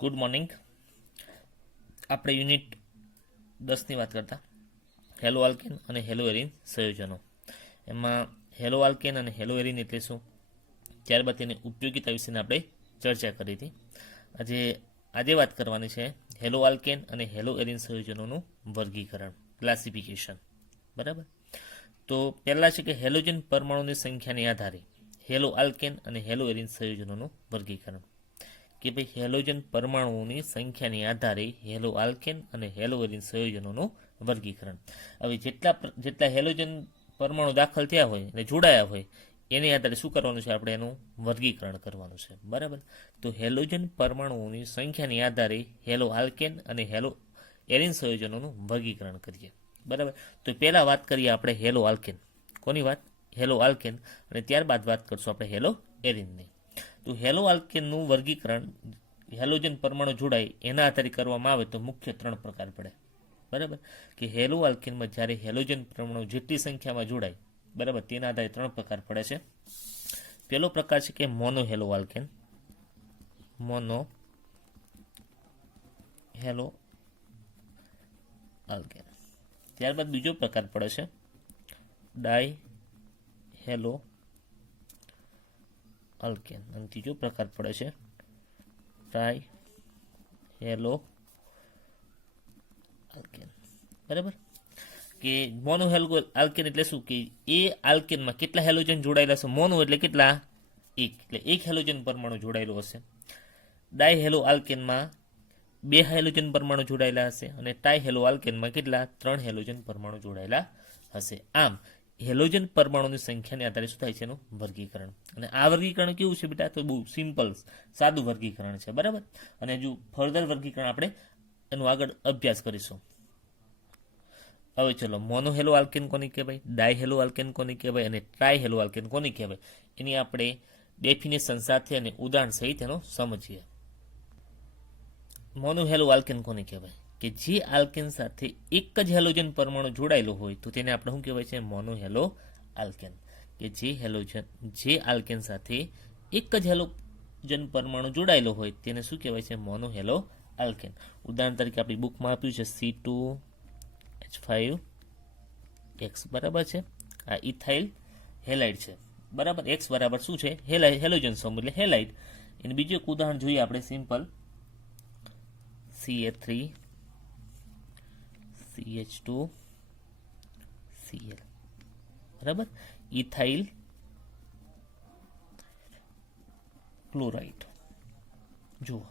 Good morning. આપણે unit 10ની વાત કરતા હેલો આલ્કેન અને હેલો એરિન સંયોજનો. એમાં હેલો આલ્કેન અને હેલો એરિન એટલે શું, ત્યારબાદ તેની ઉપયોગિતા વિશેની આપણે ચર્ચા કરી હતી. આજે વાત કરવાની છે હેલો આલ્કેન અને હેલો એરિન સંયોજનોનું વર્ગીકરણ, ક્લાસિફિકેશન. બરાબર. તો પહેલાં છે કે હેલોજન પરમાણુની સંખ્યાને આધારે હેલો આલ્કેન અને હેલો એરિન સંયોજનોનું વર્ગીકરણ. કે ભાઈ હેલોજન પરમાણુઓની સંખ્યાને આધારે હેલો આલ્કેન અને હેલો એરિન સંયોજનોનું વર્ગીકરણ. હવે જેટલા હેલોજન પરમાણુ દાખલ થયા હોય અને જોડાયા હોય એની આધારે શું કરવાનું છે, આપણે એનું વર્ગીકરણ કરવાનું છે. બરાબર. તો હેલોજન પરમાણુઓની સંખ્યાને આધારે હેલો આલ્કેન અને હેલો એરિન સંયોજનોનું વર્ગીકરણ કરીએ. બરાબર. તો પહેલાં વાત કરીએ આપણે હેલો આલ્કેન. કોની વાત? Hello alkane. અને ત્યારબાદ વાત કરશું આપણે હેલો એરિનની. તો હેલો આલ્કેનનું વર્ગીકરણ હેલોજન પરમાણુ જોડાય એના આધારે કરવામાં આવે તો મુખ્ય 3 પ્રકાર પડે. બરાબર. કે હેલો આલ્કેનમાં જ્યારે હેલોજન પરમાણુ જેટલી સંખ્યામાં જોડાય, બરાબર, તેના આધારે 3 પ્રકાર પડે છે. પહેલો પ્રકાર છે કે mono hello alkane. Mono hello alkane. ત્યારબાદ બીજો પ્રકાર પડે છે ડાય હેલો આલ્કેન. અને ત્રીજો પ્રકાર પડે છે ટ્રાય હેલો આલ્કેન. બરાબર. કે મોનો હેલો આલ્કેન એટલે શું, કે એ આલ્કેનમાં કેટલા હેલોજન જોડાયેલા છે? મોનો એટલે કેટલા? એટલે એક હેલોજન પરમાણુ જોડાયેલો હશે. ડાય હેલો આલ્કેનમાં 2 હેલોજન પરમાણુ જોડાયેલા હશે. અને ટાઈ હેલો આલ્કેનમાં કેટલા? 3 હેલોજન પરમાણુ જોડાયેલા હશે. આમ હેલોજન પરમાણુની સંખ્યાને આધારે શું થાય છે? એનું વર્ગીકરણ. અને આ વર્ગીકરણ કેવું છે બેટા? તો બહુ સિમ્પલ, સાદું વર્ગીકરણ છે. બરાબર. અને હજુ ફર્ધર વર્ગીકરણ આપણે એનું આગળ અભ્યાસ કરીશું. હવે ચલો, મોનો હેલો આલ્કેન કોની કહેવાય, ડાય હેલો આલ્કેન કોની કહેવાય અને ટ્રાય હેલો આલ્કેન કોની કહેવાય, એની આપણે ડેફિનેશન સાથે અને ઉદાહરણ સહિત એનો સમજીએ. મોનો હેલો આલ્કેન કોને કહેવાય? કે જે આલ્કેન સાથે એક જ હેલોજન પરમાણુ જોડાયેલો હોય તો તેને આપણે શું કહેવાય છે? Mono hello alkane. કે જે આલ્કેન સાથે એક જ હેલોજન પરમાણુ જોડાયેલો હોય તેને શું કહેવાય છે? Mono hello alkane. ઉદાહરણ તરીકે આપણી બુકમાં આપ્યું છે C2H5X. બરાબર છે. આ ઇથાઇલ હેલાઇડ છે. બરાબર. X બરાબર શું છે? હેલોજન સમૂહ એટલે હેલાઇડ. એનું બીજું એક ઉદાહરણ જોઈએ આપણે, સિમ્પલ Ca3CH2Cl. બરાબર. Ethyl chloride. જુઓ,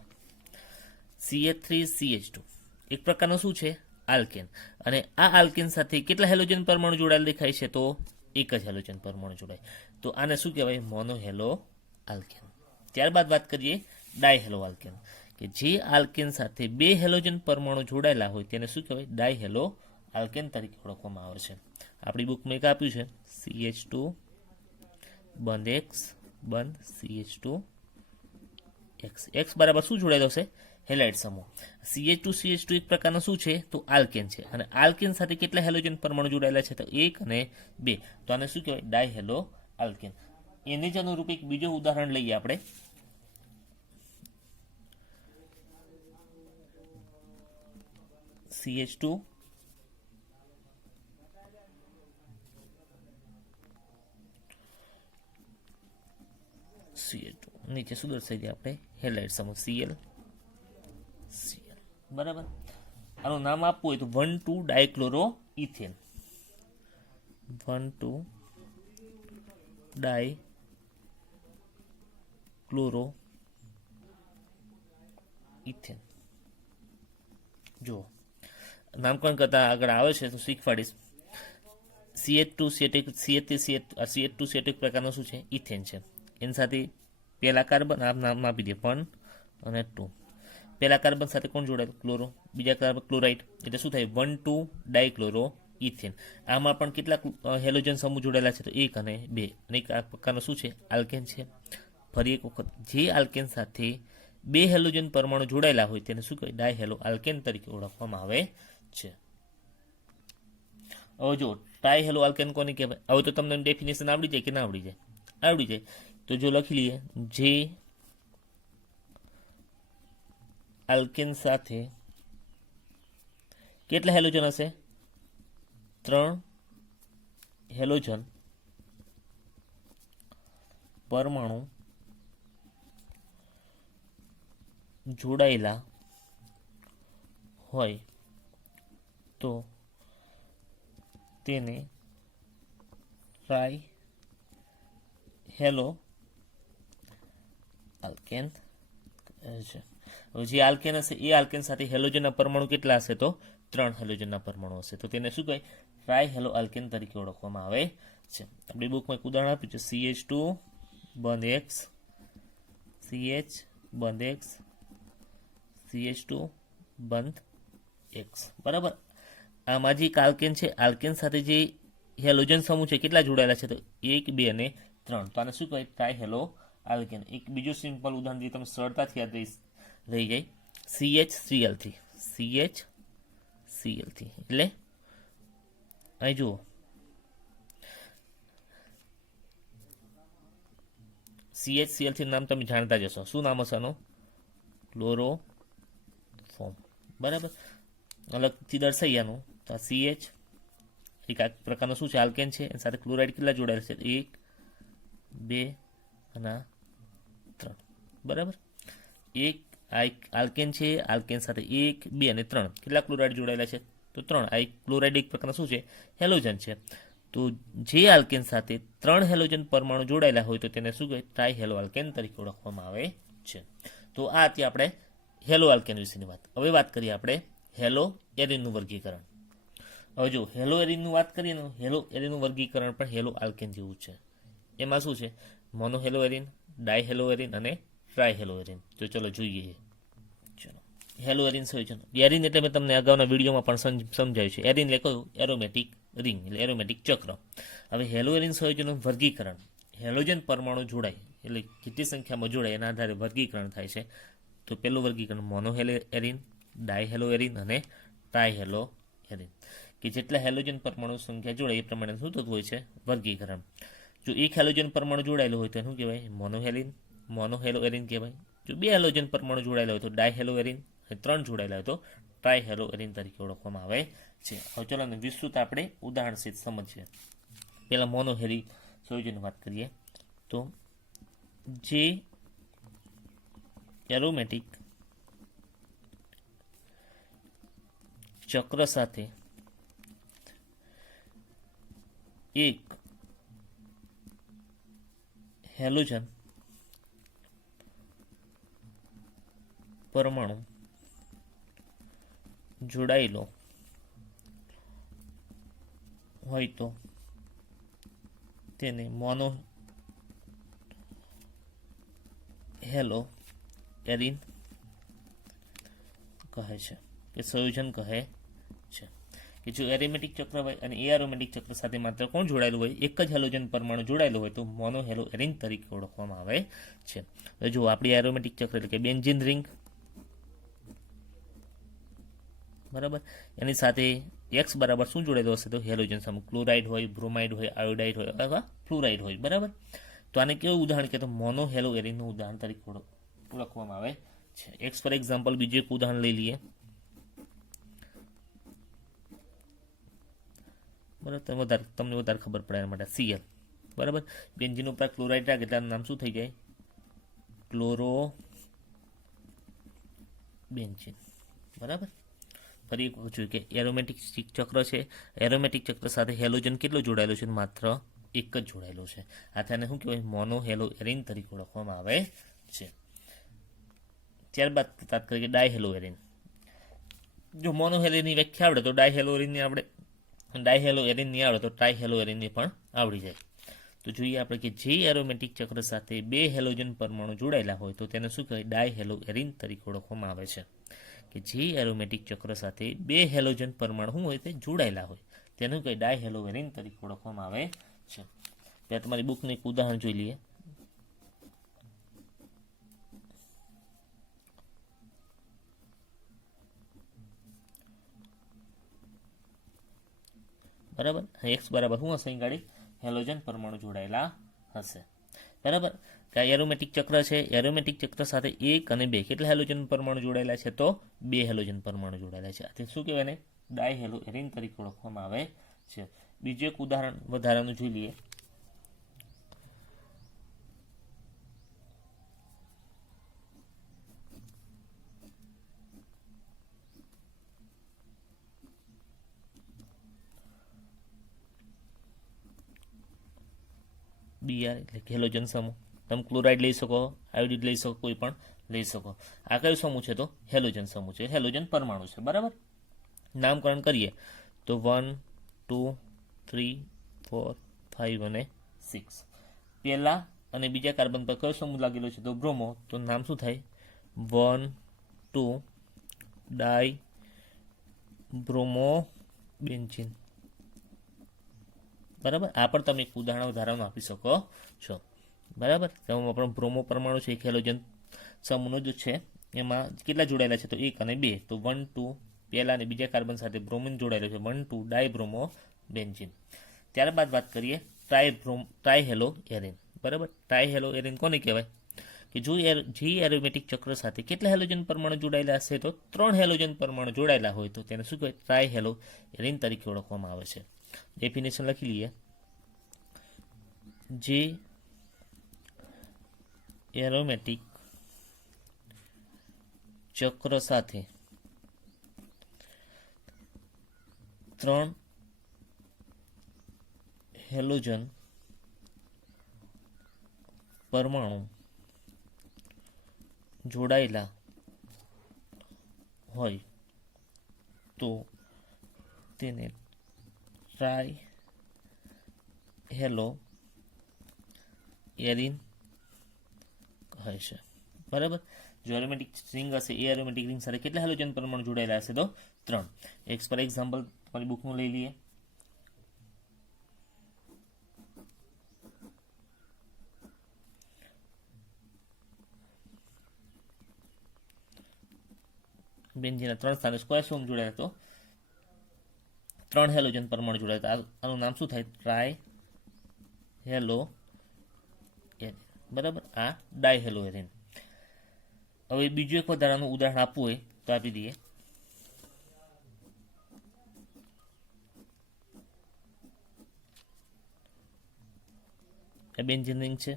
Ca3CH2 એક પ્રકારનો શું છે? આલ્કેન. અને આ આલ્કેન સાથે કેટલા હેલોજન પરમાણુ જોડાયેલા દેખાય છે? તો એક જ હેલોજન પરમાણુ જોડાય. તો આને શું કહેવાય? Mono hello alkane. ત્યારબાદ વાત કરીએ ડાય હેલો આલ્કેન. કે જે આલ્કેન સાથે 2 હેલોજન પરમાણુ જોડાયેલા હોય તેને શું કહેવાય? ડાય હેલો આલ્કેન તરીકે ઓળખવામાં આવે છે. આપણી બુકમાં એક આપ્યું છે CH2 બંધ X બંધ CH2X. X બરાબર શું જોડાયેલો છે? હેલાઇડ સમૂહ. CH2 એક પ્રકારનો શું છે? તો આલ્કેન છે. અને આલ્કેન સાથે કેટલા હેલોજન પરમાણુ જોડાયેલા છે? તો 1 અને 2. તો આને શું કહેવાય? ડાય હેલો આલ્કેન. એને જ અનુરૂપ એક બીજો ઉદાહરણ લઈએ આપણે. CH2 નીચે શું દર્શાવી દઈએ આપણે? હેલાઇડ સમૂહ Cl. બરાબર. આનું નામ આપવું હોય તો 1,2 ડાયક્લોરો ઇથેન. 1,2 dichloro ethane. જુઓ, નામકરણ કરતા આગળ આવે છે તો શીખવાડીશ. CH2 એક પ્રકારનો શું છે? ઇથેન છે. એની સાથે પહેલા કાર્બન નામ આપી દે 1 અને 2. પહેલા કાર્બન સાથે કોણ જોડાયેલું? ક્લોરો. બીજા કાર્બન ક્લોરાઇડ. એટલે શું થાય? 1,2 ડાયક્લોરો ઇથેન. આમાં પણ કેટલાક હેલોજન સમૂહ જોડાયેલા છે? તો 1 અને 2. અને એક આ પ્રકારનો શું છે? આલ્કેન છે. ફરી એક વખત, જે આલ્કેન સાથે 2 હેલોજન પરમાણુ જોડાયેલા હોય તેને શું કહેવાય? ડાય હેલો આલ્કેન તરીકે ઓળખવામાં આવે છે. હવે જો ટ્રાય હેલો આલ્કેન કોને કહેવાય? હવે તો તમને ડેફિનેશન આવડી જાય કે ના આવડી જાય? આવડી જાય. તો જો લખી લઈએ, જે આલ્કેન સાથે કેટલા હેલોજન હશે? 3 હેલોજન પરમાણુ જોડાયેલા હોય તો તેને ટ્રાય હેલો આલ્કેન કહે છે. હવે જે આલ્કેન હશે એ આલ્કેન સાથે હેલોજનના પરમાણુ કેટલા હશે? તો 3 હેલોજનના પરમાણુ હશે. તો તેને શું કહેવાય? ટ્રાય હેલો આલ્કેન તરીકે ઓળખવામાં આવે છે. આપણી બુકમાં એક ઉદાહરણ આપ્યું છે, CH2 બંધ X, CH બંધ X, CH2 બંધ X. બરાબર. આમાં જે આલ્કેન છે, આલ્કેન સાથે જે હેલોજન સમૂહ છે કેટલા જોડાયેલા છે? તો 1, 2 અને 3. તો આને શું કહેવાય? Try hello alkane. એક બીજું સિમ્પલ ઉદાહરણ જે તમે સરળતાથી યાદ રહી જાય, CH3L3. CH3L3 એટલે અહીં જુઓ, CH3L3 નામ તમે જાણતા જશો. શું નામ હશે આનું? ક્લોરોફોર્મ. બરાબર. અલગથી દર્શાવી આનું તો આ CH એક આ પ્રકારનું શું છે? આલ્કેન છે. એની સાથે ક્લોરાઇડ કેટલા જોડાયેલા છે? 1, 2 અને 3. બરાબર. એક આલ્કેન છે, આલ્કેન સાથે 1, 2 અને 3 કેટલા ક્લોરાઇડ જોડાયેલા છે? તો 3. આ એક ક્લોરાઇડ એક પ્રકારનું શું છે? હેલોજન છે. તો જે આલ્કેન સાથે 3 હેલોજન પરમાણુ જોડાયેલા હોય તો તેને શું કહેવાય? ટ્રાય હેલો આલ્કેન તરીકે ઓળખવામાં આવે છે. તો આ હતી આપણે હેલો આલ્કેન વિશેની વાત. હવે વાત કરીએ આપણે હેલો એરિનનું વર્ગીકરણ. હવે જો હેલો એરિનનું વાત કરીએ ને, હેલો એરિનનું વર્ગીકરણ પણ હેલો આલ્કેન જેવું છે. એમાં શું છે? મોનો હેલો એરિન, ડાય હેલો એરિન અને ટ્રાય હેલો એરિન. તો ચલો જોઈએ. ચલો, હેલો એરિન સંયોજન. એરિન એટલે મેં તમને અગાઉના વિડીયોમાં પણ સમજાવ્યું છે. એરિન એટલે કયું? એરોમેટિક રિંગ એટલે એરોમેટિક ચક્ર. હવે હેલો એરિન સંયોજનનું વર્ગીકરણ, હેલોજન પરમાણુ જોડાય એટલે કેટલી સંખ્યામાં જોડાય એના આધારે વર્ગીકરણ થાય છે. તો પહેલું વર્ગીકરણ મોનો હેલો એરિન, ડાય હેલો એરિન અને ટ્રાય હેલો એરિન. કે જેટલા હેલોજન પરમાણુ સંખ્યા જોડાય એ પ્રમાણે શું થતું હોય છે? વર્ગીકરણ. જો એક હેલોજન પરમાણુ જોડાયેલો હોય તો શું કહેવાય? મોનો હેલો એરિન કહેવાય. જો 2 હેલોજન પરમાણુ જોડાયેલા હોય તો ડાય હેલો એરિન, 3 જોડાયેલા હોય તો ટ્રાય હેલો એરિન તરીકે ઓળખવામાં આવે છે. હવે ચલો ને વિસ્તૃત આપણે ઉદાહરણ સહિત સમજીએ. પહેલા મોનો હેરી સંયોજનની વાત કરીએ તો જે એરોમેટિક ચક્ર સાથે એક હેલોજન પરમાણુ જોડાયેલો હોય તો તેને મોનો હેલો એરિન કહે છે કે સંયોજન કહે છે. કે જો એરોમેટિક ચક્ર હોય અને એરોમેટિક ચક્ર સાથે માત્ર કોણ જોડાયેલું હોય? એક જ હેલોજન પરમાણુ જોડાયેલું હોય તો મોનો હેલો એરિન તરીકે ઓળખવામાં આવે છે. જો આપણી એરોમેટિક ચક્ર એટલે કે બેન્ઝીન રિંગ, બરાબર, એની સાથે X બરાબર શું જોડેલો હશે? તો હેલોજન સામે ક્લોરાઇડ હોય, બ્રોમાઇડ હોય, આયોડાઇડ હોય અથવા ફ્લોરાઇડ હોય. બરાબર. તો આને કેવું ઉદાહરણ કે તો મોનો હેલો એરિનનું ઉદાહરણ તરીકે ઓળખવામાં આવે છે. X ફોર એક્ઝામ્પલ બીજું એક ઉદાહરણ લઈ લઈએ. બરાબર, તમને વધારે ખબર પડે એના માટે Cl. બરાબર. બેન્ઝીન ઉપર ક્લોરાઇડ રાખે એટલે નામ શું થઈ જાય? Chloro benzene. બરાબર. ફરી એક વખત જોઈએ કે એરોમેટિક ચક્ર છે. એરોમેટિક ચક્ર સાથે હેલોજન કેટલો જોડાયેલો છે? માત્ર એક જ જોડાયેલો છે. આ તેને શું કહેવાય? મોનો હેલો એરિન તરીકે ઓળખવામાં આવે છે. ત્યારબાદ વાત કરીએ કે ડાય હેલો એરિન. જો મોનો હેલોની વ્યાખ્યા આવડે તો ડાય હેલો એરિનની આવડે, ડાય હેલો એરિન નહીં આવડે તો ટ્રાય હેલો એરિનની પણ આવડી જાય. તો જોઈએ આપણે કે જે એરોમેટિક ચક્ર સાથે 2 હેલોજન પરમાણુ જોડાયેલા હોય તો તેને શું કહેવાય? ડાય હેલો એરિન તરીકે ઓળખવામાં આવે છે. કે જે એરોમેટિક ચક્ર સાથે 2 હેલોજન પરમાણુ શું હોય? તે જોડાયેલા હોય તેનું કઈ ડાય હેલો એરિન તરીકે ઓળખવામાં આવે છે. ત્યાં તમારી બુકનું એક ઉદાહરણ જોઈ લઈએ. બરાબર. X બરાબર શું હશે? અહીં ગાડી હેલોજન પરમાણુ જોડાયેલા હશે. બરાબર. કે આ એરોમેટિક ચક્ર છે. એરોમેટિક ચક્ર સાથે 1 અને 2 કેટલા હેલોજન પરમાણુ જોડાયેલા છે? તો 2 હેલોજન પરમાણુ જોડાયેલા છે. આથી શું કહેવાય ને? ડાયહેલો એરીન તરીકે ઓળખવામાં આવે છે. બીજું એક ઉદાહરણ વધારાનું જોઈ લઈએ. બીઆર એટલે હેલોજન સમૂહ. તમે ક્લોરાઇડ લઈ શકો, આયોડિન લઈ શકો, કોઈ પણ લઈ શકો. આ કયો સમૂહ છે? તો હેલોજન સમૂહ છે, હેલોજન પરમાણુ છે. બરાબર. નામકરણ કરીએ તો 1, 2, 3, 4, 5 અને 6. પહેલા અને બીજા કાર્બન પર કયો સમૂહ લાગેલો છે? તો બ્રોમો. તો નામ શું થાય? 1, 2 ડાય બ્રોમો બેન્ઝીન. બરાબર. આ પણ તમે એક ઉદાહરણ વધારાનું આપી શકો છો. બરાબર. તેમાં પણ બ્રોમો પરમાણુ છે, એક હેલોજન સમૂહનો જ છે. એમાં કેટલા જોડાયેલા છે? તો 1 અને 2. તો 1, 2 પહેલા અને બીજા કાર્બન સાથે બ્રોમિન જોડાયેલો છે, 1, 2 ડાયબ્રોમો બેન્ઝીન. ત્યારબાદ વાત કરીએ ટ્રાયહેલો એરીન. બરાબર. ટ્રાયહેલો એરીન કોને કહેવાય? કે જો જે એરોમેટિક ચક્ર સાથે કેટલા હેલોજન પરમાણુ જોડાયેલા હશે? તો 3 હેલોજન પરમાણુ જોડાયેલા હોય તો તેને શું કહેવાય? ટ્રાયહેલો એરીન તરીકે ઓળખવામાં આવે છે. ડેફિનેશન લખી લઈએ. જે એરોમેટિક ચક્ર સાથે 3 હેલોજન પરમાણુ જોડાયેલા હોય તો તેને ટ્રાયહેલો એરીન કહે છે. બરાબર. જો એરોમેટિક રિંગ હશે એ એરોમેટિક રિંગ સાથે કેટલા હેલોજન પરમાણુ જોડાયેલા હશે? તો 3. એક ફોર એક્ઝામ્પલ તમારી બુકનું લઈ લઈએ. બેન્ઝીનના 3 સ્થાને કયા સમૂહ જોડાયા? તો 3 હેલોજન પરમાણુ જોડાયા. આનું નામ શું થાય? ટ્રાયહેલો એરીન. બરાબર. આ ડાયહેલો એરીન. હવે બીજું એક વધારાનું ઉદાહરણ આપવું હોય તો આપી દઈએ. બેન્ઝીન રિંગ છે,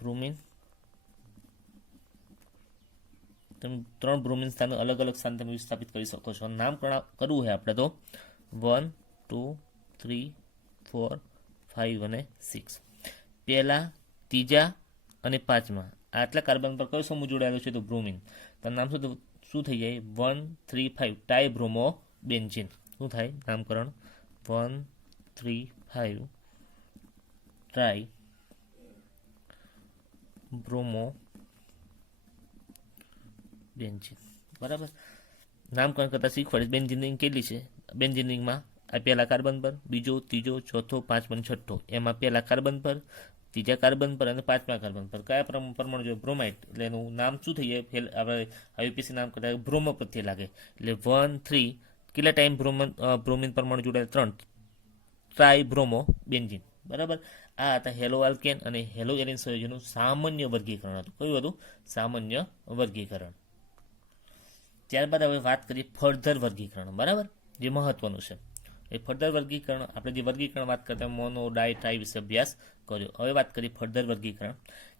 બ્રોમિન. તમે 3 બ્રોમિન સ્થાને અલગ અલગ સ્થાન તમે વિસ્થાપિત કરી શકો છો. નામકરણ કરવું હોય આપણે તો 1, 2, 3, 4, 5 અને 6. પહેલા, ત્રીજા અને 5માં આટલા કાર્બન પર કયો સમૂહ જોડાયેલો છે? તો બ્રોમિન. તો નામ શું થઈ જાય? 1, 3, 5 ડાયબ્રોમો બેન્ઝીન. શું થાય નામકરણ? 1, 3, 5 ટ્રાય બ્રોમો બેન્ઝીન. બરાબર. નામકરણ કરતા શીખવાડીશ. બેન્ઝીન રિંગ કેટલી છે? બેન્ઝીન રિંગમાં આ પહેલા કાર્બન પર, બીજો, ત્રીજો, ચોથો, પાંચમો અને છઠ્ઠો. એમાં પહેલા કાર્બન પર, ત્રીજા કાર્બન પર અને પાંચમા કાર્બન પર કયા પરમાણુ જોઈએ? બ્રોમાઇડ. એટલે એનું નામ શું થઈ જાય? આપણે આઈયુપીસી નામ કરતા બ્રોમો પ્રત્યે લાગે. એટલે 1, 3 કેટલા ટાઈમ બ્રોમિન પરમાણુ જોડાયેલા? 3. Try bromo benzene. બરાબર. આ હતા હેલો આલ્કેન અને હેલો એરીન સંયોજનનું સામાન્ય વર્ગીકરણ હતું. કયું હતું? સામાન્ય વર્ગીકરણ. ત્યારબાદ હવે વાત કરીએ ફર્ધર વર્ગીકરણ. બરાબર. જે મહત્વનું છે એ ફર્ધર વર્ગીકરણ. આપણે જે વર્ગીકરણ વાત કરતા મોનો, ડાય, ટ્રાય વિશે અભ્યાસ કર્યો. હવે વાત કરીએ ફર્ધર વર્ગીકરણ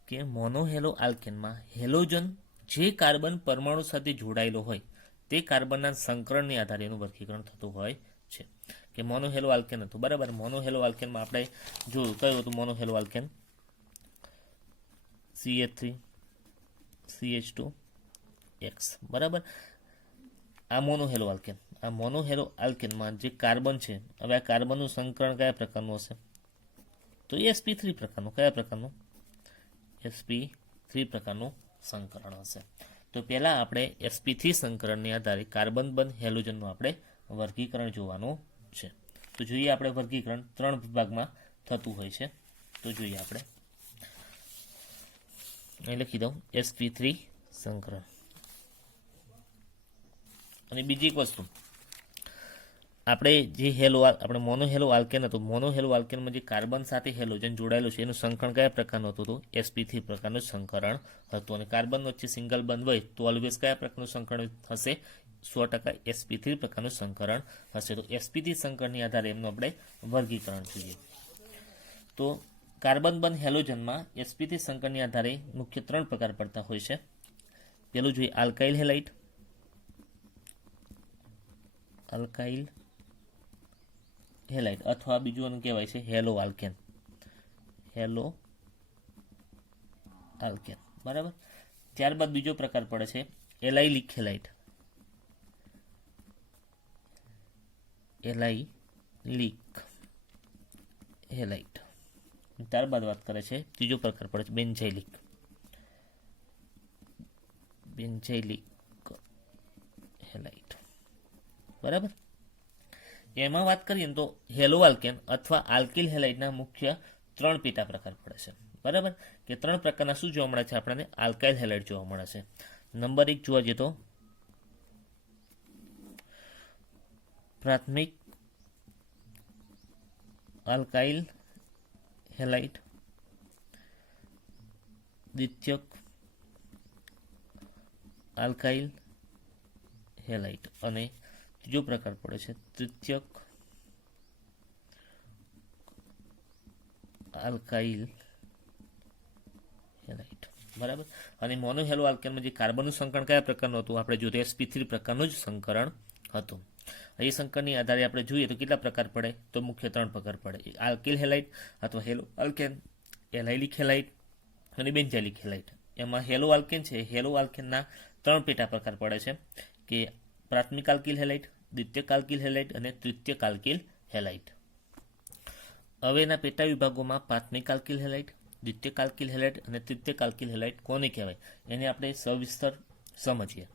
કે મોનો હેલો આલ્કેનમાં હેલોજન જે કાર્બન પરમાણુ સાથે જોડાયેલો હોય તે કાર્બનના સંકરણને આધારે એનું વર્ગીકરણ થતું હોય છે. કે મોનોહેલો આલ્કેન હતું. બરાબર. મોનોહેલો આલ્કેનમાં આપણે જોયું કયું હતું? મોનોહેલો આલ્કેન CH3 CH2X. બરાબર. આ મોનોહેલો આલ્કેન. આ મોનોહેલો આલ્કેનમાં જે કાર્બન છે, હવે આ કાર્બનનું સંકરણ કયા પ્રકારનું હશે? તો sp3 પ્રકારનું. કયા પ્રકારનું? sp3 પ્રકારનું સંકરણ હશે. તો પહેલા આપણે sp3 સંકરણને આધારે કાર્બન બંધ હેલોજનનું આપણે વર્ગીકરણ જોવાનું છે. તો જોઈએ આપણે વર્ગીકરણ 3 વિભાગમાં થતું હોય છે. તો જોઈએ આપણે અહીં લખી દઉં sp3 સંકરણ. અને બીજી એક વસ્તુ, આપણે જે આપણે મોનો હેલો આલ્કેન હતું, મોનો હેલો આલ્કેનમાં જે કાર્બન સાથે હેલોજન જોડાયેલું છે એનું સંકરણ કયા પ્રકારનું હતું? તો sp3 પ્રકારનું સંકરણ હતું. અને કાર્બન વચ્ચે સિંગલ બંધ હોય તો ઓલવેઝ કયા પ્રકારનું સંકરણ હશે? 100% sp3 પ્રકારનું સંકરણ હશે. તો sp3 સંકરણની આધારે એમનું આપણે વર્ગીકરણ જોઈએ. તો કાર્બન બંધ હેલોજનમાં sp3 સંકરણની આધારે મુખ્ય 3 પ્રકાર પડતા હોય છે. પેલું જોઈએ આલ્કાઇલ હેલાઇટ, આલ્કાઇલ હેલાઇટ અથવા બીજું કહેવાય છે હેલો આલ્કેન, હેલો આલ્કેન. બરાબર. ત્યારબાદ બીજો પ્રકાર પડે છે એલાઇલિક હેલાઇટ, એલાઇલિક હેલાઇટ. ત્યારબાદ વાત કરે છે ત્રીજો પ્રકાર પડે છે બેન્ઝાઇલિક, બેન્ઝાઇલિક હેલાઇટ. બરાબર. એમાં વાત કરીએ તો હેલો આલ્કેન અથવા આલ્કિલ હેલાઇટના મુખ્ય 3 પેટા પ્રકાર પડે છે. બરાબર. કે 3 પ્રકારના શું જોવા મળે છે? આપણને આલ્કાઇલ હેલાઇટ જોવા મળે છે. નંબર 1 જોવા જઈએ તો પ્રાથમિક આલ્કાઇલ હેલાઇટ, દ્વિતીયક આલ્કાઇલ હેલાઇટ અને ત્રીજો પ્રકાર પડે છે તૃતીયક આલ્કાઇલ હેલાઇટ. બરાબર. અને મોનો હેલો આલ્કેનમાં જે કાર્બનનું સંકરણ કયા પ્રકારનું હતું? આપણે જોઈએ sp3 પ્રકારનું જ સંકરણ હતું. એ સંકરણની આધારે આપણે જોઈએ તો કેટલા પ્રકાર પડે? તો મુખ્ય 3 પ્રકાર પડે. આલ્કિલ હેલાઇટ અથવા હેલો આલ્કેન, એલાઇલિક હેલાઇટ અને બેન્ઝાઇલિક હેલાઇટ. એમાં હેલો આલ્કેન છે, હેલો આલ્કેનના 3 પેટા પ્રકાર પડે છે કે પ્રાથમિક આલ્કિલ હેલાઇટ, દ્વિતીયક આલ્કિલ હેલાઇટ અને તૃતીયક આલ્કિલ હેલાઇટ. હવે એના પેટા વિભાગોમાં પ્રાથમિક આલ્કિલ હેલાઇટ, દ્વિતીયક આલ્કિલ હેલાઇટ અને તૃતીયક આલ્કિલ હેલાઇટ કોને કહેવાય એને આપણે સવિસ્તર સમજીએ.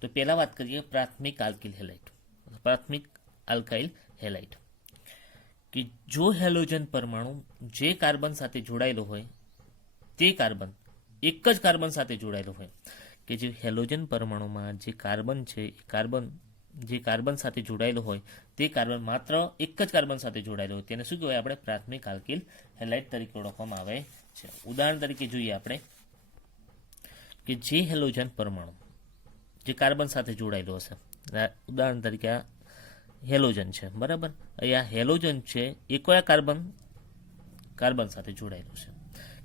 તો પહેલા વાત કરીએ પ્રાથમિક આલ્કિલ હેલાઇટ, પ્રાથમિક આલ્કાઇલ હેલાઇટ. કે જો હેલોજન પરમાણુ જે કાર્બન સાથે જોડાયેલો હોય તે કાર્બન એક જ કાર્બન સાથે જોડાયેલો હોય, કે જે હેલોજન પરમાણુમાં જે કાર્બન છે જે કાર્બન સાથે જોડાયેલો હોય તે કાર્બન માત્ર એક જ કાર્બન સાથે જોડાયેલો હોય તેને શું કહેવાય? આપણે પ્રાથમિક આલ્કિલ હેલાઇટ તરીકે ઓળખવામાં આવે છે. ઉદાહરણ તરીકે જોઈએ આપણે કે જે હેલોજન પરમાણુ જે કાર્બન સાથે જોડાયેલો હશે, ઉદાહરણ તરીકે આ હેલોજન છે. બરાબર. અહીંયા હેલોજન છે એ કયા કાર્બન સાથે જોડાયેલો છે?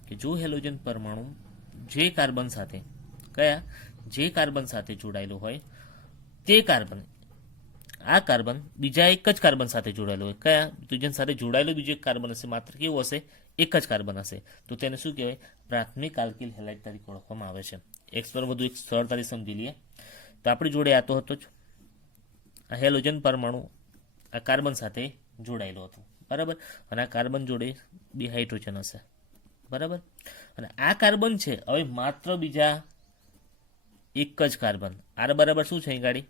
કે જો હેલોજન પરમાણુ જે કાર્બન સાથે જોડાયેલો હોય તે કાર્બન આ કાર્બન બીજા એક જ કાર્બન સાથે જોડાયેલો હોય, કયા હાઇડ્રોજન સાથે જોડાયેલો બીજો એક કાર્બન હશે, માત્ર કેવું હશે? એક જ કાર્બન હશે, તો તેને શું કહેવાય? પ્રાથમિક આલ્કિલ હેલાઇટ તરીકે ઓળખવામાં આવે છે. એક પર વધુ એક સરળતાથી સમજી લઈએ તો આપણી જોડે આ તો હતો જ આ હેલોજન પરમાણુ આ કાર્બન સાથે જોડાયેલો હતો. બરાબર. અને આ કાર્બન જોડે 2 હાઇડ્રોજન હશે. બરાબર. અને આ કાર્બન છે હવે માત્ર બીજા એક જ કાર્બન આર બરાબર શું છે? અહીં ગાડી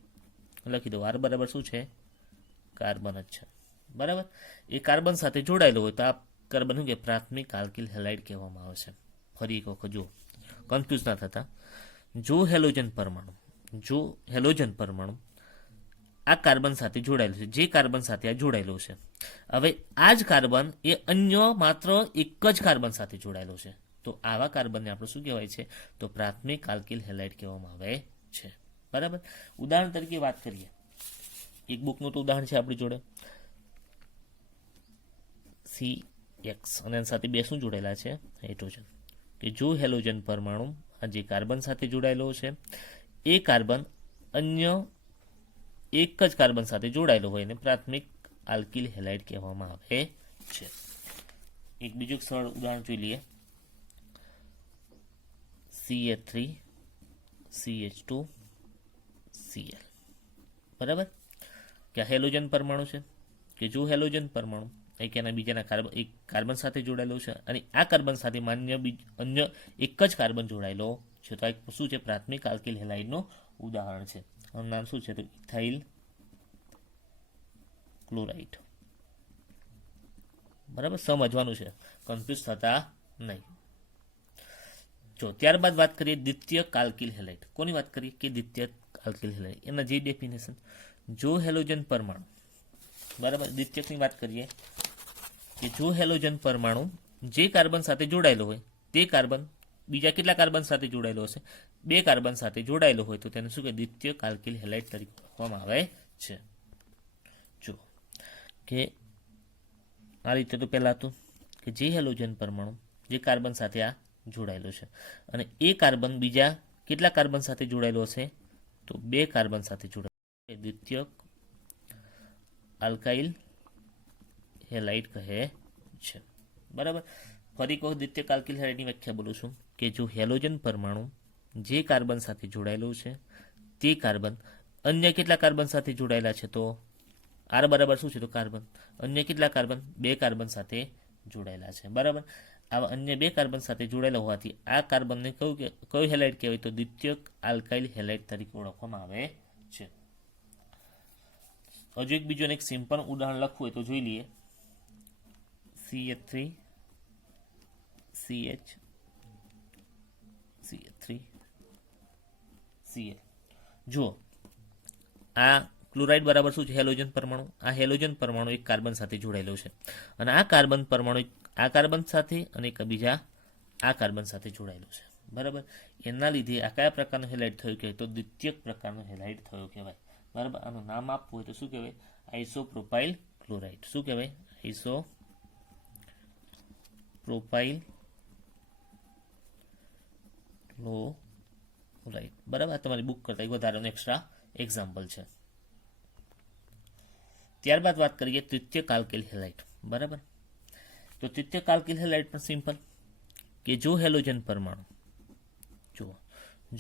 લખી દો. આર બરાબર શું છે? કાર્બન જ છે. બરાબર. એ કાર્બન સાથે જોડાયેલો હોય તો આ કાર્બન શું કે પ્રાથમિક આલ્કિલ હેલાઇટ કહેવામાં આવે છે. ફરી એક વખત જો કન્ફ્યુઝ ના થતા, જો હેલોજન પરમાણુ આ કાર્બન સાથે જોડાયેલું છે, જે કાર્બન સાથે આ જોડાયેલું છે, હવે આ જ કાર્બન એ અન્ય માત્ર એક જ કાર્બન સાથે જોડાયેલો છે, તો આવા કાર્બનને આપણે શું કહેવાય છે? તો પ્રાથમિક આલ્કિલ હેલાઇટ કહેવામાં આવે છે. બરાબર. ઉદાહરણ તરીકે વાત કરીએ, એક બુકનું તો ઉદાહરણ છે આપણી જોડે CX અને એની સાથે 2 શું જોડાયેલા છે? હાઇડ્રોજન. કે જો હેલોજન પરમાણુ આ જે કાર્બન સાથે જોડાયેલો છે એ કાર્બન અન્ય એક જ કાર્બન સાથે જોડાયેલો હોય એને પ્રાથમિક આલ્કિલ હેલાઇટ કહેવામાં આવે છે. એક બીજું સરળ ઉદાહરણ જોઈ લઈએ. CH3 CH2 Cl. બરાબર. કે આ હેલોજન પરમાણુ છે કે જો હેલોજન પરમાણુ એક એના બીજાના એક કાર્બન સાથે જોડાયેલો છે અને આ કાર્બન સાથે અન્ય એક જ કાર્બન જોડાયેલો છે, તો આ શું છે? પ્રાથમિક આલ્કિલ હેલાઇટનું ઉદાહરણ છે. આનું નામ શું છે? તો ઇથાઇલ ક્લોરાઇડ. બરાબર. સમજવાનું છે, કન્ફ્યુઝ થતા નહીં. જો ત્યારબાદ વાત કરીએ દ્વિતીયક આલ્કિલ હેલાઇટ. કોની વાત કરીએ? કે દ્વિતીયક આલ્કિલ હેલાઇટ. એના જે ડેફિનેશન જો હેલોજન પરમાણુ, બરાબર, દ્વિતીયકની વાત કરીએ કે જો હેલોજન પરમાણુ જે કાર્બન સાથે જોડાયેલો હોય તે કાર્બન બીજા કેટલા કાર્બન સાથે જોડાયેલો હશે? 2 કાર્બન સાથે જોડાયેલો હોય તો તેને શું કહે? દ્વિતીયક આલ્કિલ હેલાઇડ તરીકે ઓળખવામાં આવે છે. જો કે આ રીતે તો પહેલા હતું કે જે હેલોજન પરમાણુ જે કાર્બન સાથે આ જોડાયેલો છે અને એ કાર્બન બીજા કેટલા કાર્બન સાથે જોડાયેલો હશે? તો 2 કાર્બન સાથે જોડાયેલો, દ્વિતીયક આલ્કાઇલ હેલાઇડ કહે છે. બરાબર. ફરી કહું, દ્વિતીયક આલ્કિલ હેલાઇડની વ્યાખ્યા બોલું છું કે જો હેલોજન પરમાણુ જે કાર્બન સાથે જોડાયેલો છે તે કાર્બન અન્ય કેટલા કાર્બન સાથે જોડાયેલા છે? તો આર બરાબર શું છે? તો કાર્બન. અન્ય કેટલા કાર્બન? 2 કાર્બન સાથે જોડાયેલા છે. બરાબર. આવા અન્ય 2 કાર્બન સાથે જોડાયેલા હોવાથી આ કાર્બનને કયું હેલાઇડ કહેવાય? તો દ્વિતીયક આલ્કાઇલ હેલાઇડ તરીકે ઓળખવામાં આવે છે. હજુ એક બીજું એક સિમ્પલ ઉદાહરણ લખવું હોય તો જોઈ લઈએ. CH3 CH CH3 Cl. જુઓ, આ ક્લોરાઇડ બરાબર શું છે? હેલોજન પરમાણુ. આ હેલોજન પરમાણુ એક કાર્બન સાથે જોડાયેલો છે અને આ કાર્બન પરમાણુ આ કાર્બન સાથે અને એક બીજા આ કાર્બન સાથે જોડાયેલો છે. બરાબર. એના લીધે આ કયા પ્રકારનો હેલાઇડ થયો કહેવાય? તો દ્વિતીયક પ્રકારનો હેલાઇડ થયો કહેવાય. બરાબર. આનું નામ આપવું હોય તો શું કહેવાય? આઇસોપ્રોપાઇલ ક્લોરાઇડ. શું કહેવાય? આઇસોપ્રોપાઇલ ક્લોરાઇડ. બરાબર. તમારી બુક કરતા એક વધારાનું એક્સ્ટ્રા એક્ઝામ્પલ છે. ત્યારબાદ વાત કરીએ તૃતીયક આલ્કિલ હેલાઇડ. બરાબર. તો તૃતીયક આલ્કિલ હેલાઇડ પણ સિમ્પલ કે જો હેલોજન પરમાણુ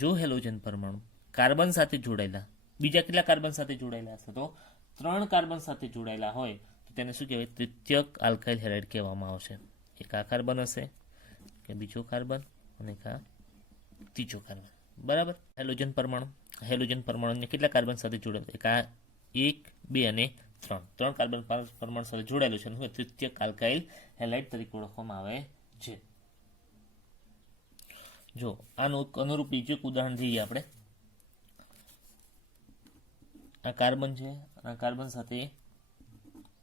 જો હેલોજન પરમાણુ કાર્બન સાથે જોડાયેલા બીજા કેટલા કાર્બન સાથે જોડાયેલા હશે? તો 3 કાર્બન સાથે જોડાયેલા હોય તો તેને શું કહેવાય? તૃતીયક આલ્કાઇલ હેલાઇડ કહેવામાં આવશે. એક આ કાર્બન હશે કે બીજો કાર્બન અને એક આ ત્રીજો કાર્બન. બરાબર. હેલોજન પરમાણુ કેટલા કાર્બન સાથે જોડાયેલા? એક આ 1, 2 અને 3 કાર્બન પરમાણુ સાથે જોડાયેલું છે. તૃતીયક આલ્કાઇલ હેલાઇડ તરીકે ઓળખવામાં આવે છે. જો આનું અનુરૂપ બીજું એક ઉદાહરણ જોઈએ આપણે. આ કાર્બન છે, આ કાર્બન સાથે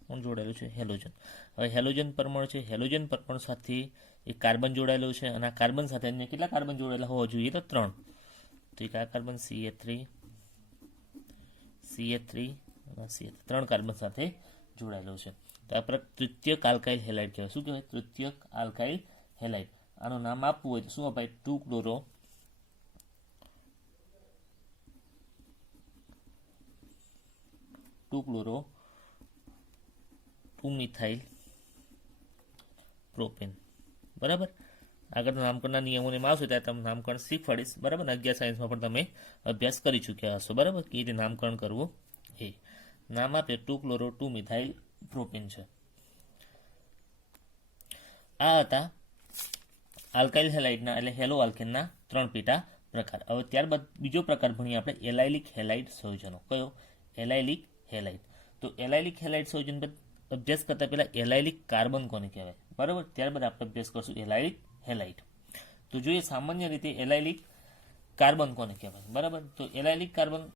કોણ જોડાયેલું છે? હેલોજન. હવે હેલોજન પરમાણુ છે, હેલોજન પરમાણુ સાથે એક કાર્બન જોડાયેલો છે અને આ કાર્બન સાથે અન્ય કેટલા કાર્બન જોડાયેલા હોવા જોઈએ? તો 3. તો એક આ કાર્બન CH3 અને CH3 3 કાર્બન સાથે જોડાયેલો છે. તો આ તૃતીયક આલ્કાઇલ હેલાઇડ કહેવાય. શું કહેવાય? તૃતીયક આલ્કાઇલ હેલાઇડ. આનું નામ આપવું હોય તો શું અપાય? 2-chloro 2-methyl propane. બરાબર. આગળ નામકરણના નિયમોને આવશે ત્યારે તમે નામકરણ શીખવાડીશ. બરાબર. 11 સાયન્સમાં પણ તમે અભ્યાસ કરી ચૂક્યા હશો. બરાબર. કે રીતે નામકરણ કરવું એ નામ આપે 2-chloro 2-methyl પ્રોપેન છે. આ હતા આલ્કાઇલ હેલાઇડના એટલે હેલો આલ્કેનના 3 પેટા પ્રકાર. હવે ત્યારબાદ બીજો પ્રકાર ભણીએ આપણે એલાઇલિક હેલાઇડ સંયોજનો. કયો? Allylic halide. તો એલાઇલિક હેલાઇડ સંયોજન અભ્યાસ કરતા પહેલા એલાઇલિક કાર્બન કોને કહેવાય? બરાબર. ત્યારબાદ આપણે અભ્યાસ કરશું એલાઇલિક હેલાઇડ. તો જોઈએ સામાન્ય રીતે એલાઇલિક કાર્બન કોને કહેવાય? બરાબર. તો એલાઇલિક કાર્બન